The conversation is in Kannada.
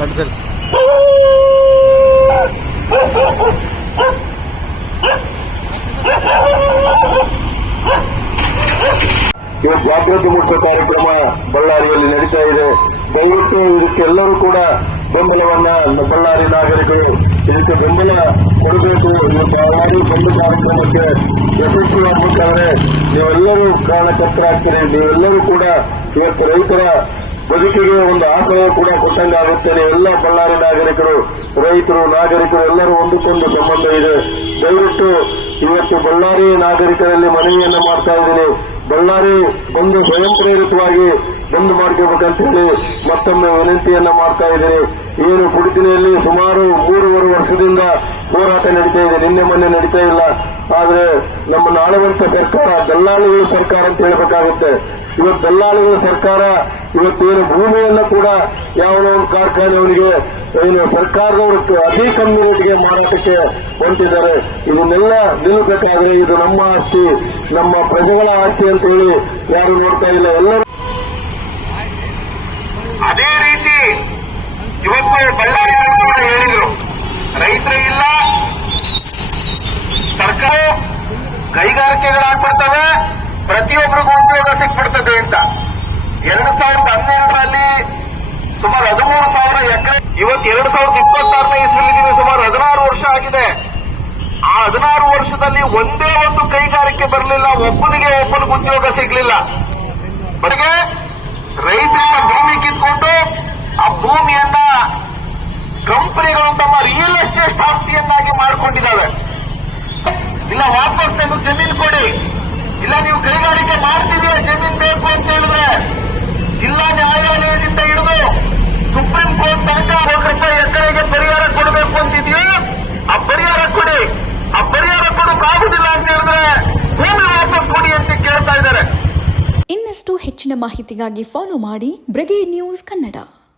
ಬಡ್ಕಲ್ ಇವತ್ತು ಜಾಗೃತಿ ಮೂಡಿಸುವ ಕಾರ್ಯಕ್ರಮ ಬಳ್ಳಾರಿಯಲ್ಲಿ ನಡೀತಾ ಇದೆ. ದಯವಿಟ್ಟು ಇದಕ್ಕೆಲ್ಲರೂ ಕೂಡ ಬೆಂಬಲವನ್ನ ಬಳ್ಳಾರಿ ನಾಗರಿಕರು ಇದಕ್ಕೆ ಬೆಂಬಲ ಕೊಡಬೇಕು. ಇವತ್ತು ಯಾರು ಬಂದು ಕಾರ್ಯಕ್ರಮಕ್ಕೆ ಯಶಸ್ವಿಯಾಗಬೇಕಾದ್ರೆ ನೀವೆಲ್ಲರೂ ಕಾರಣಕರ್ತರಾಗ್ತೀರಿ. ನೀವೆಲ್ಲರೂ ಕೂಡ ಇವತ್ತು ರೈತರ ಬದುಕಿಗೆ ಒಂದು ಆಶಯ ಕೂಡ ಕೊಟ್ಟಂಗಾಗುತ್ತೆ. ಎಲ್ಲ ಬಳ್ಳಾರಿ ನಾಗರಿಕರು, ರೈತರು, ನಾಗರಿಕರು ಎಲ್ಲರೂ ಒಂದಕ್ಕೊಂದು ಸಂಬಂಧ ಇದೆ. ದಯವಿಟ್ಟು ಇವತ್ತು ಬಳ್ಳಾರಿ ನಾಗರಿಕರಲ್ಲಿ ಮನವಿಯನ್ನ ಮಾಡ್ತಾ ಇದ್ದೀನಿ. ಬಳ್ಳಾರಿ ಒಂದು ಸ್ವಯಂ ಪ್ರೇರಿತವಾಗಿ ಬಂದ್ ಮಾಡ್ಕೋಬೇಕಂತ ಹೇಳಿ ಮತ್ತೊಮ್ಮೆ ವಿನಂತಿಯನ್ನ ಮಾಡ್ತಾ ಇದ್ದೀನಿ. ಏನು ಕುಡಿತಿನಲ್ಲಿ ಸುಮಾರು 3.5 ವರ್ಷದಿಂದ ಹೋರಾಟ ನಡೀತಾ ಇದೆ. ನಿನ್ನೆ ಮೊನ್ನೆ ನಡೀತಾ ಇಲ್ಲ. ಆದ್ರೆ ನಮ್ಮನ್ನು ಆಳುವಂತ ಸರ್ಕಾರ ದಲ್ಲಾಳಿಗಳ ಸರ್ಕಾರ ಅಂತ ಹೇಳಬೇಕಾಗುತ್ತೆ. ಇವತ್ತು ದಲ್ಲಾಳಿಗಳ ಸರ್ಕಾರ ಇವತ್ತೇನು ಭೂಮಿಯನ್ನ ಕೂಡ ಯಾವನೋ ಒಂದು ಕಾರ್ಖಾನೆಯವನಿಗೆ ಏನು ಸರ್ಕಾರದವರು ಅತಿ ಕಮ್ಮಿ ರೇಟ್ಗೆ ಮಾರಾಟಕ್ಕೆ ಹೊಂಟಿದ್ದಾರೆ. ಇದನ್ನೆಲ್ಲ ನಿಲ್ಲಬೇಕಾದ್ರೆ ಇದು ನಮ್ಮ ಆಸ್ತಿ, ನಮ್ಮ ಪ್ರಜೆಗಳ ಆಸ್ತಿ ಅಂತ ಹೇಳಿ ಯಾರು ನೋಡ್ತಾ ಇಲ್ಲ. ಎಲ್ಲರೂ ಅದೇ ರೀತಿ ಇವತ್ತು ಬಳ್ಳಾರಿ ಹೇಳಿದ್ರು, ರೈತರು ಇಲ್ಲ, ಸರ್ಕಾರ ಕೈಗಾರಿಕೆಗಳಾಗ್ಬಿಡ್ತವೆ, ಪ್ರತಿಯೊಬ್ಬರಿಗೂ ಉದ್ಯೋಗ ಸಿಕ್ಬಿಡ್ತದೆ ಅಂತ. 2012ರಲ್ಲಿ ಸುಮಾರು 13,000 ಎಕರೆ, ಇವತ್ತು 2026ನೇ ಇಸ್ವಿಲಿದ್ದೀವಿ. ಸುಮಾರು 16 ವರ್ಷ ಆಗಿದೆ. ಆ 16 ವರ್ಷದಲ್ಲಿ ಒಂದೇ ಒಂದು ಕೈಗಾರಿಕೆ ಬರಲಿಲ್ಲ, ಒಬ್ಬನಿಗೆ ಉದ್ಯೋಗ ಸಿಗ್ಲಿಲ್ಲ. ಬರಿಗೆ ರೈತರಿಂದ ಭೂಮಿ ಕಿತ್ಕೊಂಡು ಆ ಭೂಮಿಯನ್ನ ಕಂಪನಿಗಳು ತಮ್ಮ ರಿಯಲ್ ಎಸ್ಟೇಟ್ ಆಸ್ತಿಯನ್ನಾಗಿ ಮಾಡಿಕೊಂಡಿದ್ದಾವೆ. ಇಲ್ಲ ವಾಪಸ್ ನೀವು ಜಮೀನು ಕೊಡಿ, ಇಲ್ಲ ನೀವು ಕೈಗಾರಿಕೆ ಮಾಡ್ತೀವಿ, ಜಮೀನು ಬೇಕು ಅಂತ ಹೇಳಿದ್ರೆ ಜಿಲ್ಲಾ ನ್ಯಾಯಾಲಯದಿಂದ ಹಿಡಿದು ಸುಪ್ರೀಂ ಕೋರ್ಟ್ ತನಕ ₹1 ಎಕರೆಗೆ ಪರಿಹಾರ ಕೊಡಬೇಕು ಅಂತಿದೆಯೋ ಆ ಪರಿಹಾರ ಕೊಡಿ. ಆ ಪರಿಹಾರ ಕೊಡೋಕ್ಕಾಗುದಿಲ್ಲ ಅಂತ ಹೇಳಿದ್ರೆ ಭೂಮಿ ವಾಪಸ್ ಕೊಡಿ ಅಂತ ಕೇಳ್ತಾ ಇದ್ದಾರೆ. ಇನ್ನಷ್ಟು ಹೆಚ್ಚಿನ ಮಾಹಿತಿಗಾಗಿ ಫಾಲೋ ಮಾಡಿ ಬ್ರಿಗೇಡ್ ನ್ಯೂಸ್ ಕನ್ನಡ.